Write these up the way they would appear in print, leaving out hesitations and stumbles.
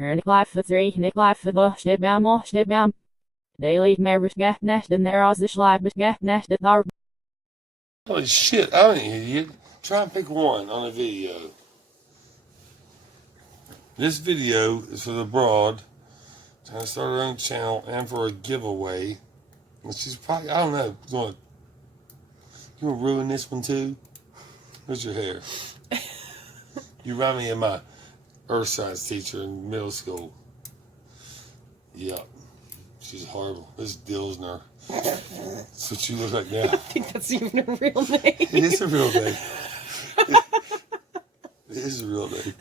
Nick life for 3, Nick life for the Stibam. Daily Maris nest and there are the Schleibus nest at our. Holy shit, I'm an idiot. Try and pick one on a video. This video is for the broad, trying to start her own channel, and for a giveaway. And she's probably, I don't know, you want to ruin this one too? Where's your hair? You remind me of my earth science teacher in middle school. Yup. She's horrible. This is Dilsner. That's what you look like now. I think that's even a real name. It is a real name. It is a real name.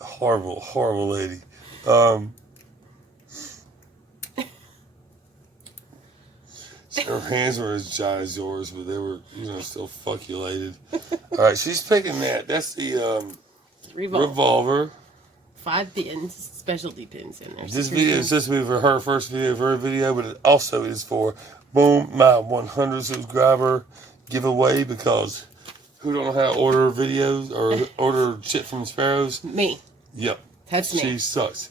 Horrible, horrible lady. Her hands were as giant as yours, but they were, still fuckulated. All right, she's picking that. That's the revolver. 5 pins, specialty pins in there. This video is supposed to be for her first video, for her video, but it also is for, boom, my 100 subscriber giveaway, because who don't know how to order videos or order shit from Sparrows? Me. Yep. That's me. She sucks.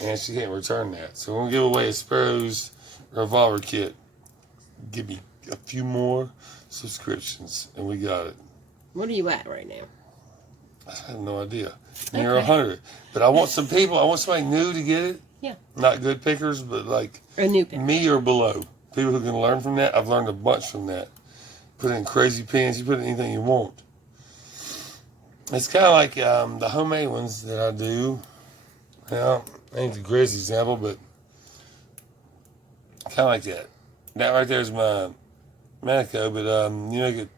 And she can't return that. So we're going to give away a Sparrows revolver kit. Give me a few more subscriptions, and we got it. What are you at right now? I have no idea. Near 100. But I want some people, I want somebody new to get it. Yeah. Not good pickers, but like a new picker. Me or below. People who can learn from that. I've learned a bunch from that. Put in crazy pins. You put in anything you want. It's kind of like the homemade ones that I do. Well, ain't the greatest example, but kind of like that. That right there is my Manico, but you make it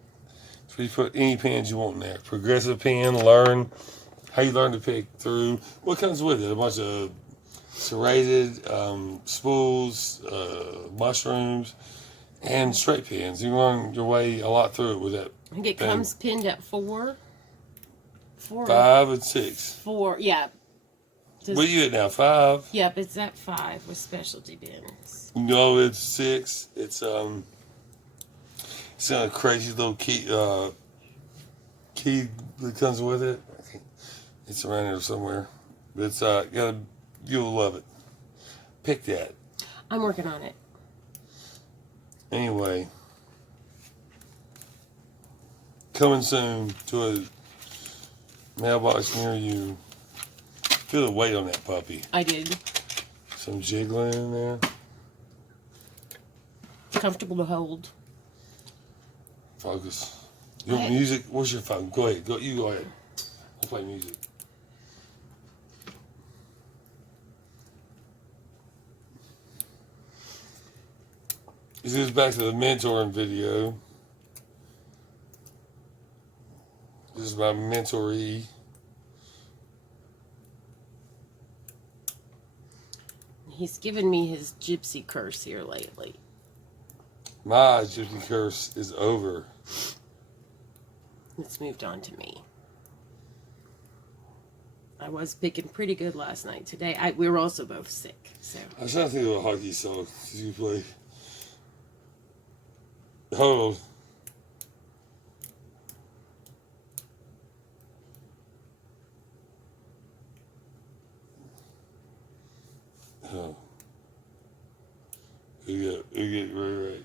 so you put any pins you want in there. Progressive pin, learn how you learn to pick through. What comes with it? A bunch of serrated spools, mushrooms, and straight pins. You can learn your way a lot through it with that. I think it comes pinned at 4. 5 and 6. 4, yeah. Where you at now? 5? Yep, it's at 5 with specialty pins. No, it's 6. It's got a crazy little key that comes with it. It's around here somewhere. But it's you'll love it. Pick that. I'm working on it. Anyway, coming soon to a mailbox near you. Feel the weight on that puppy. I did. Some jiggling in there. Comfortable to hold. Focus. You want music? Where's your phone? Go ahead. You go ahead. I'll play music. This goes back to the mentoring video. This is my mentoree. He's given me his gypsy curse here lately. My gypsy curse is over. It's moved on to me. I was picking pretty good last night. Today, we were also both sick. So I was trying to think of a hockey song you play. Hold on. Oh. You get right.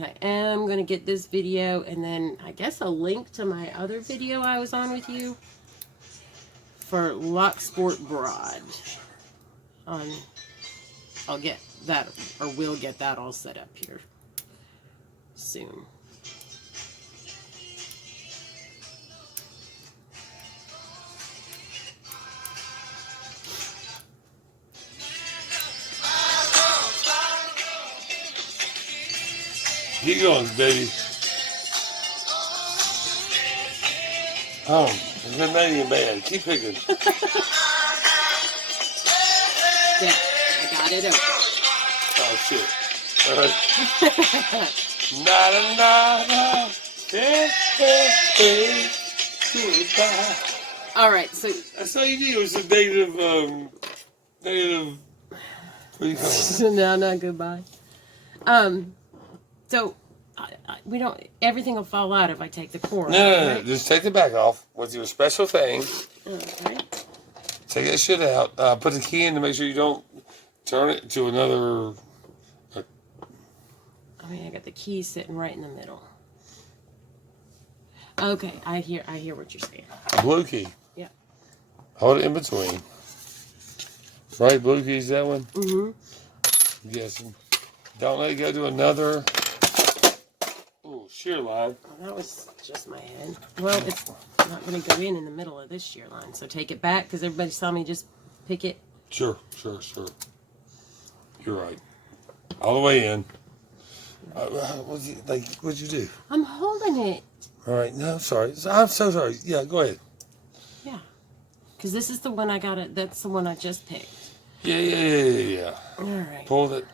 I am going to get this video and then I guess a link to my other video I was on with you for Lock Sport Broad. I'll get that, or we'll get that all set up here soon. Keep going, baby. Oh, it's been made you bad. Keep picking. Yeah, I got it open. Oh, shit. All right. Na-na-na-na. Goodbye. All right, so... That's all you need was a negative, what do you call it? No, not goodbye. So we don't. Everything will fall out if I take the cord. No, Right? just take the back off with your special thing. Okay. Take that shit out. Put the key in to make sure you don't turn it to another. I mean, I got the key sitting right in the middle. Okay, I hear what you're saying. Blue key. Yeah. Hold it in between. Right, blue key's that one? Mm-hmm. Yes. Don't let it go to another. Ooh, shear line. Well, that was just my head. Well, it's not going to go in the middle of this shear line, so take it back because everybody's telling me just pick it. Sure. You're right. All the way in. What'd you do? I'm holding it. All right. No, I'm sorry. I'm so sorry. Yeah, go ahead. Yeah. Because this is the one I got. That's the one I just picked. Yeah. All right. Pull it.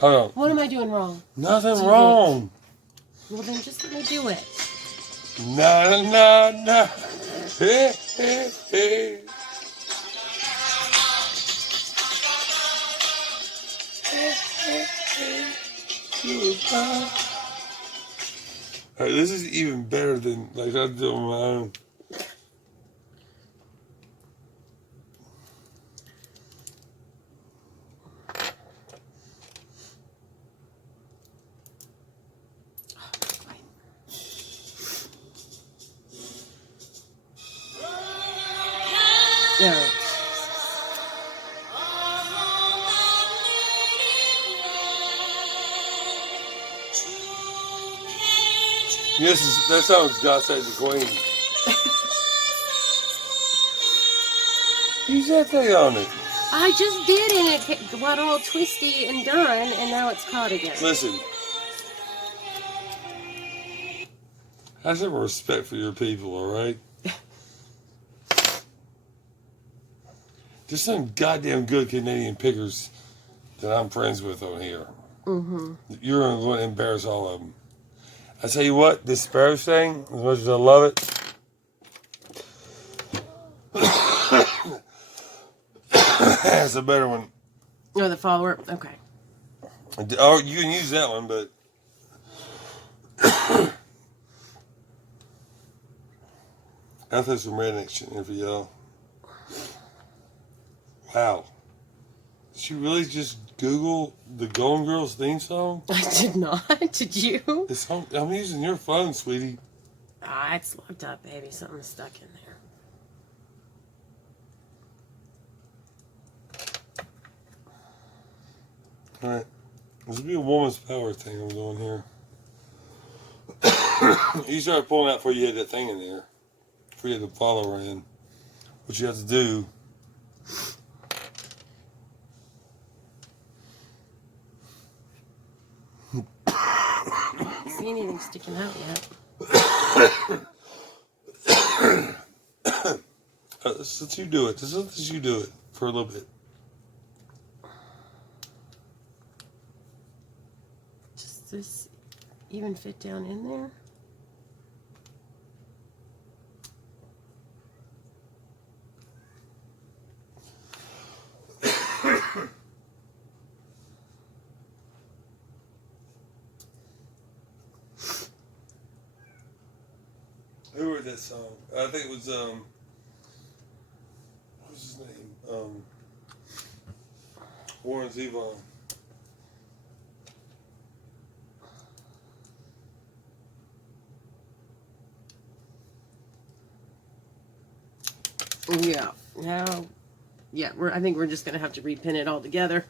Hold on. What am I doing wrong? Nothing wrong. Well, then just let me do it. No. Hey. All right, this is even better than like I do on my own. Yeah. Yes, that song's God Save the Queen. Use that thing on it. I just did, and it got all twisty and done, and now it's caught again. Listen. Have some respect for your people, all right? There's some goddamn good Canadian pickers that I'm friends with on here. Mm-hmm. You're going to embarrass all of them. I tell you what, this sparrows thing, as much as I love it, that's a better one. Oh, the follower? Okay. Oh, you can use that one, but I'll throw some red action in for y'all. Wow. Did you really just Google the Golden Girls theme song? I did not. Did you? I'm using your phone, sweetie. Ah, it's locked up, baby. Something's stuck in there. Alright. This will be a woman's power thing I'm doing here. You started pulling out before you had that thing in there. Before you had the follower in. What you have to do. I don't see anything sticking out yet. Let's you do it. Just let you do it for a little bit. Does this even fit down in there? Who wrote that song? I think it was what's his name? Warren Zevon. Yeah. Now, yeah. I think we're just gonna have to repin it all together,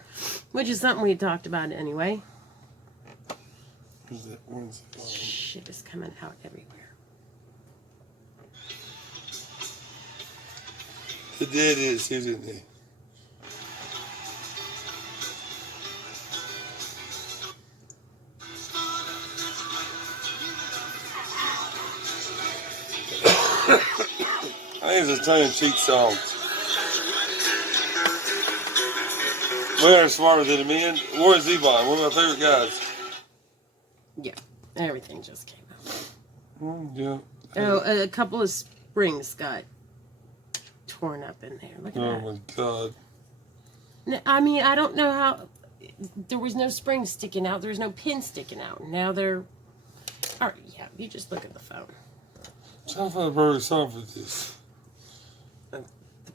which is something we talked about anyway. Who's that? Warren Zevon. Shit is coming out everywhere. The dead is, isn't he? I think it's a tongue-in-cheek song. We are smarter than the men. Warren Zevon, one of my favorite guys. Yeah, everything just came out. Yeah. Oh, a couple of springs got torn up in there. Look at Oh that. my God. I mean, I don't know how. There was no spring sticking out. There was no pin sticking out. Now they're Or, yeah, you just look at the phone. I'm trying to find a better song for this. The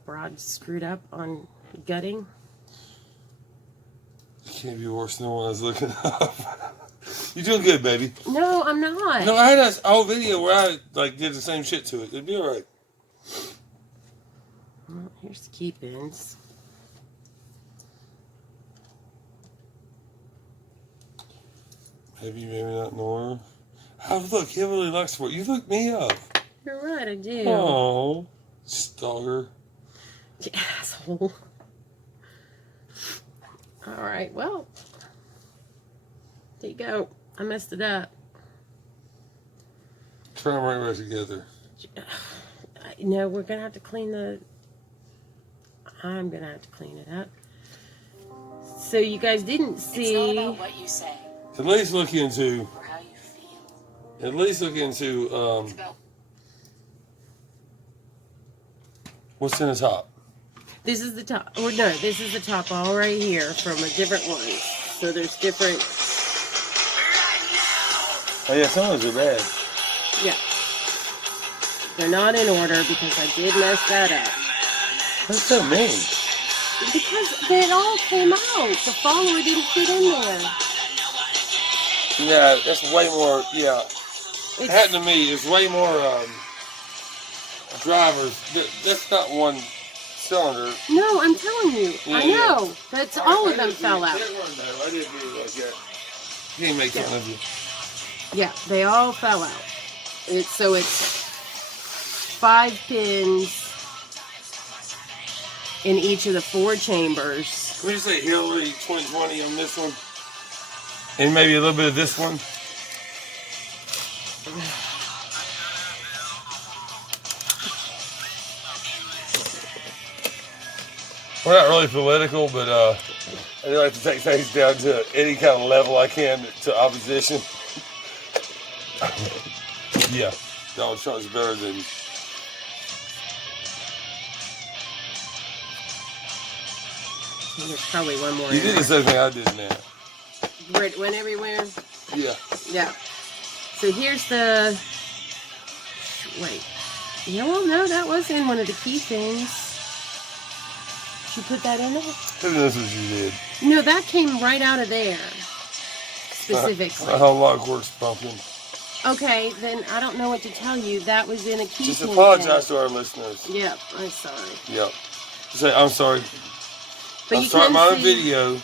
broad screwed up on gutting. It can't be worse than the one I was looking up. You doing good, baby. No, I'm not. No, I had a whole video where I did the same shit to it. It'd be alright. Well, here's the key pins. Maybe not Nora. Oh, look, hillbilly Lockpicking. You looked me up. You're right, I do. Oh, stalker. You asshole. All right, well, there you go. I messed it up. Try them right together. No, we're gonna have to clean the. I'm gonna have to clean it up. So you guys didn't see. It's not about what you say At least look into. or how you feel. At least look into. It's about What's in the top? This is the top. Or no, this is the top all right here from a different one. So there's different. Oh yeah, some of those are bad. Yeah. They're not in order because I did mess that up. What's so mean? Because it all came out. The follower didn't fit in there. Yeah, that's way more. Yeah, it It's, happened to me. It's way more drivers. That's not one cylinder. no, I'm telling you. I Yeah, know. That's all of them fell out. I didn't do like that. He didn't make fun of you. Yeah, they all fell out. It's 5 pins in each of the 4 chambers. Can we just say Hillary 2020 on this one? And maybe a little bit of this one? We're not really political, but I do like to take things down to any kind of level I can to opposition. Yeah, Donald Trump's better than. There's probably one more. You in did there. the same thing I did now. Where it went everywhere. Yeah. Yeah. So here's the. Wait. Yeah, well, no, that was in one of the key things. Did you put that in there? Who knows what you did? No, that came right out of there. Specifically. My whole Lockworks pumpkin. Okay, then I don't know what to tell you. That was in a key Just pin apologize to our listeners. thing. Yep, I'm sorry. Yep. Say, I'm sorry. But I'll you start can my own see, video.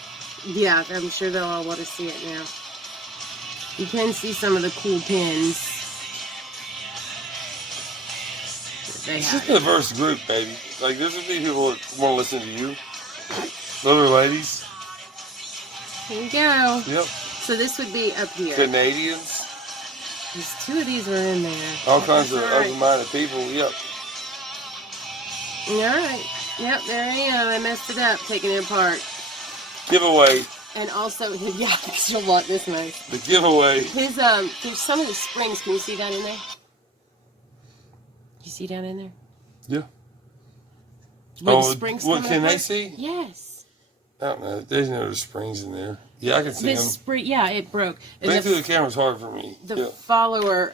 Yeah, I'm sure they'll all want to see it now. You can see some of the cool pins. that They It's just have. a diverse group, baby. Like, there's gonna be people that want to listen to you. Other ladies. Here you go. Yep. So this would be up here. Canadians. There's 2 of these were in there. All kinds of That's all right. open-minded people. Yep. All right. Yep, there I am. I messed it up, taking it apart. Giveaway. And also, yeah, you'll want this one. The giveaway. His, there's some of the springs. Can you see that in there? You see down in there? Yeah. Where the Oh, springs what coming can they apart? see? Yes. I don't know. There's no springs in there. Yeah, I can see This them. spring, yeah, it broke. And Back through the, the camera's hard for me. the Yeah. follower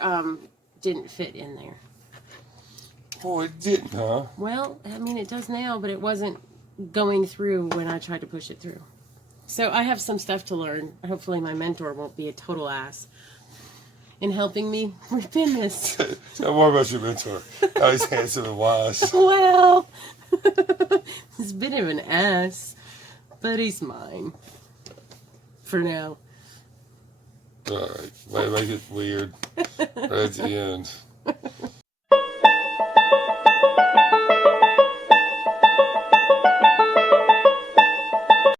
didn't fit in there. Oh, it didn't, huh? Well, I mean, it does now, but it wasn't going through when I tried to push it through. So I have some stuff to learn. Hopefully my mentor won't be a total ass in helping me repin this. Don't worry about your mentor. How he's handsome and wise. Well, he's a bit of an ass, but he's mine. For now. All right. Make it weird. Right at the end.